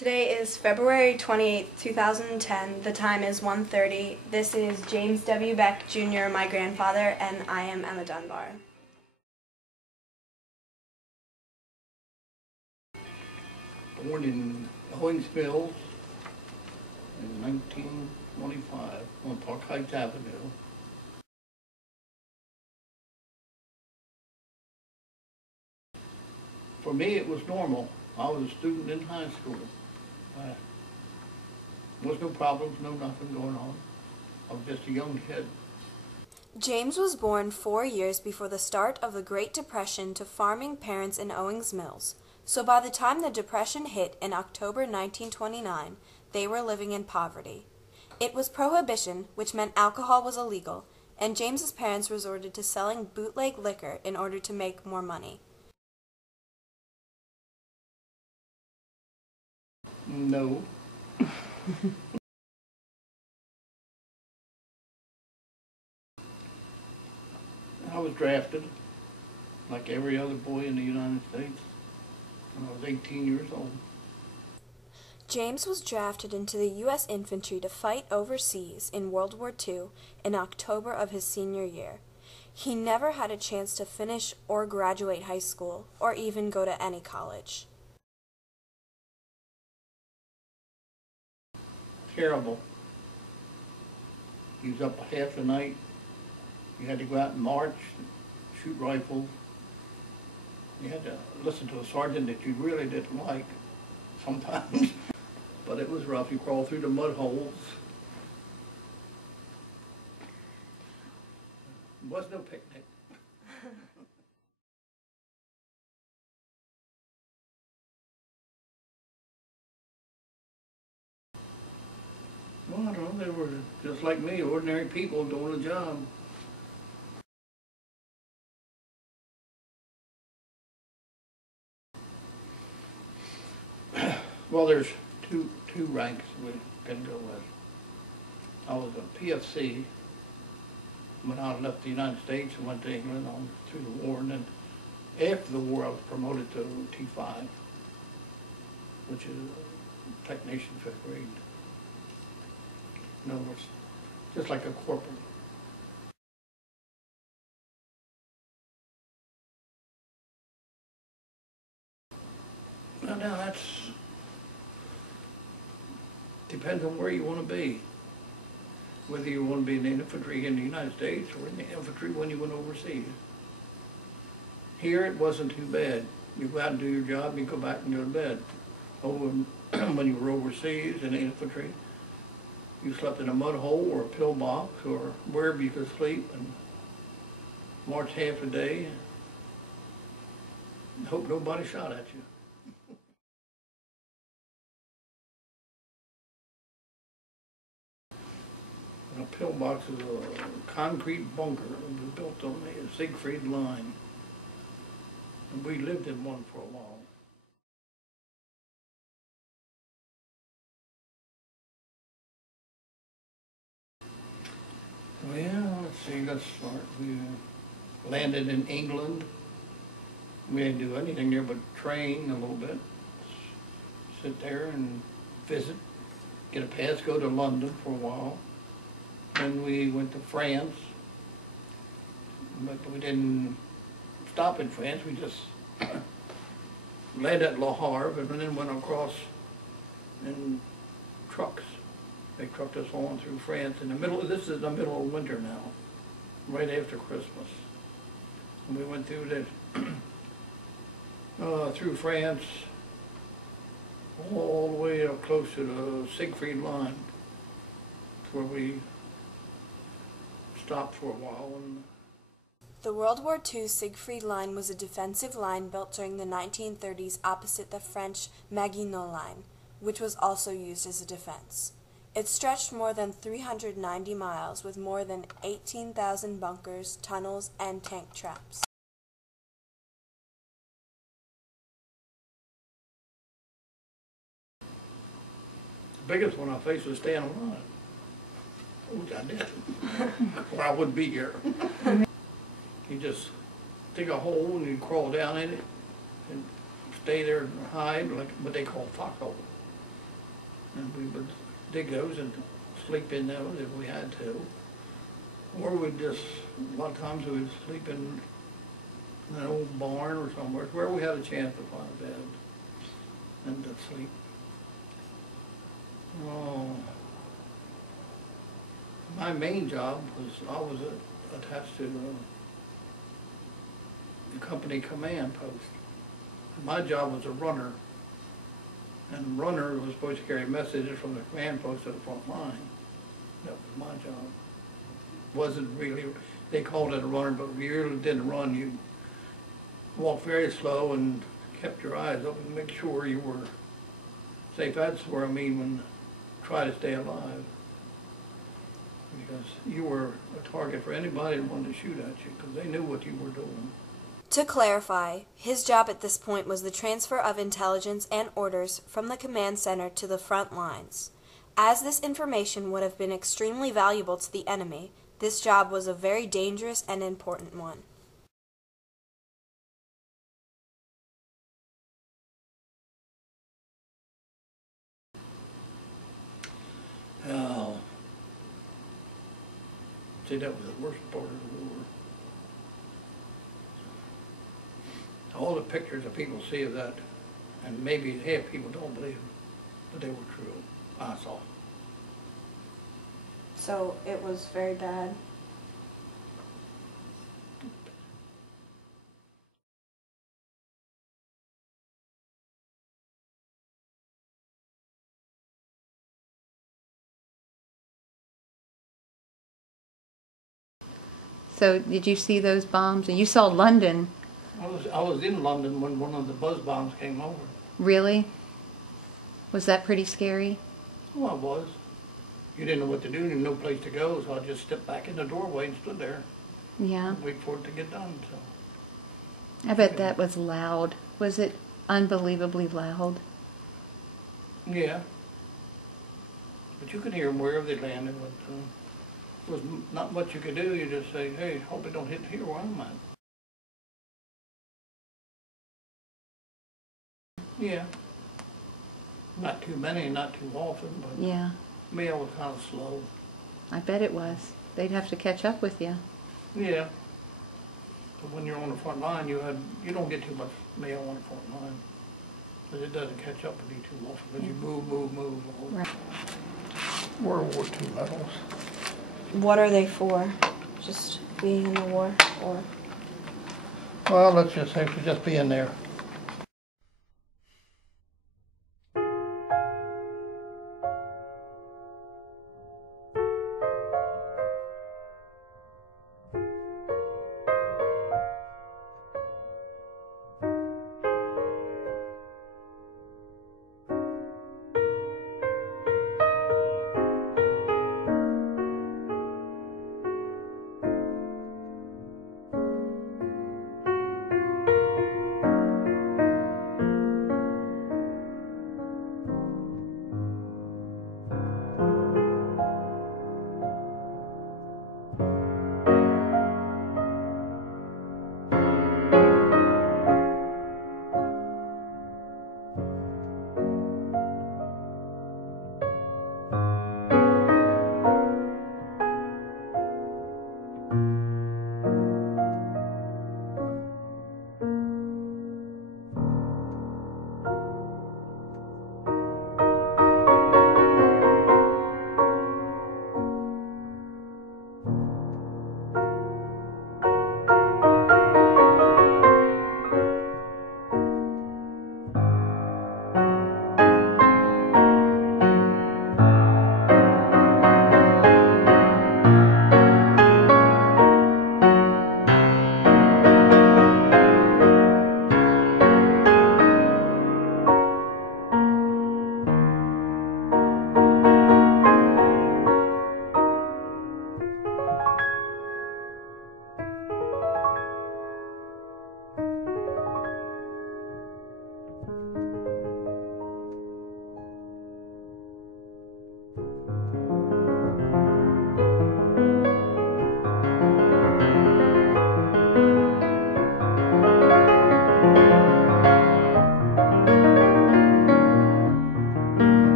Today is February 28th, 2010. The time is 1:30. This is James W. Beck, Jr., my grandfather, and I am Emma Dunbar. Born in Owings Mills in 1925 on Park Heights Avenue. For me, it was normal. I was a student in high school. There was no problems, no nothing going on. I was just a young kid. James was born 4 years before the start of the Great Depression to farming parents in Owings Mills. So by the time the Depression hit in October 1929, they were living in poverty. It was Prohibition, which meant alcohol was illegal, and James's parents resorted to selling bootleg liquor in order to make more money. No. I was drafted, like every other boy in the United States, when I was 18 years old. James was drafted into the U.S. infantry to fight overseas in World War II in October of his senior year. He never had a chance to finish or graduate high school, or even go to any college. Terrible. He was up half the night. You had to go out and march, shoot rifles. You had to listen to a sergeant that you really didn't like sometimes. But it was rough. You crawled through the mud holes. There was no picnic. Well, I don't know, they were just like me, ordinary people doing a job. Well, there's two ranks we can go with. I was a PFC when I left the United States and went to England on through the war, and then after the war I was promoted to T5, which is a technician 5th grade. In other words, just like a corporal. Well, now that's depends on where you want to be. Whether you want to be in the infantry in the United States or in the infantry when you went overseas. Here it wasn't too bad. You go out and do your job, you go back and go to bed. When you were overseas in the infantry, you slept in a mud hole or a pillbox or wherever you could sleep and march half a day and hope nobody shot at you. A pillbox is a concrete bunker. It was built on the Siegfried line. And we lived in one for a while. Well, let's see, let's start. We landed in England. We didn't do anything there but train a little bit. Sit there and visit. Get a pass, go to London for a while. Then we went to France, but we didn't stop in France. We just landed at Le Havre and then went across in trucks. They trucked us on through France in the middle. This is the middle of winter now, right after Christmas. And we went through through France, all the way up close to the Siegfried line, where we stopped for a while. The World War II Siegfried Line was a defensive line built during the 1930s opposite the French Maginot Line, which was also used as a defense. It stretched more than 390 miles with more than 18,000 bunkers, tunnels, and tank traps. The biggest one I faced was staying alive. Which I did, or I wouldn't be here. You just dig a hole and you crawl down in it and stay there and hide, like what they call foxhole. And we would dig those and sleep in those if we had to. Or we'd just, a lot of times we would sleep in an old barn or somewhere, where we had a chance to find a bed and to sleep. Oh, my main job was, I was attached to the company command post. My job was a runner, and the runner was supposed to carry messages from the command post to the front line. That was my job. Wasn't really, they called it a runner, but we really didn't run. You walked very slow and kept your eyes open to make sure you were safe. That's where I mean when try to stay alive. Because you were a target for anybody that wanted to shoot at you, because they knew what you were doing. To clarify, his job at this point was the transfer of intelligence and orders from the command center to the front lines. As this information would have been extremely valuable to the enemy, this job was a very dangerous and important one. Oh. See, that was the worst part of the war. All the pictures that people see of that, and maybe half people don't believe them, but they were true. I saw. So it was very bad. So did you see those bombs? And you saw London. I was in London when one of the buzz bombs came over. Really? Was that pretty scary? Well, it was. You didn't know what to do, and no place to go, so I just stepped back in the doorway and stood there. Yeah. And wait for it to get done. So. I bet that was loud. Was it unbelievably loud? Yeah. But you could hear them wherever they landed. But, was not much you could do. You just say, hey, hope it don't hit here where I'm at. Yeah. Not too many, not too often, but Yeah. mail was kind of slow. I bet it was. They'd have to catch up with you. Yeah. But when you're on the front line, you don't get too much mail on the front line. But it doesn't catch up with you too often because you move. Right. World War II medals. What are they for? Just being in the war, or? Well, let's just say for just being there.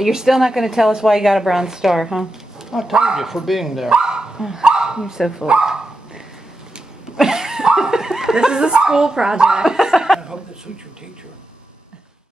But you're still not going to tell us why you got a bronze star, huh? I told you for being there. You're so full. This is a school project. I hope that suits your teacher.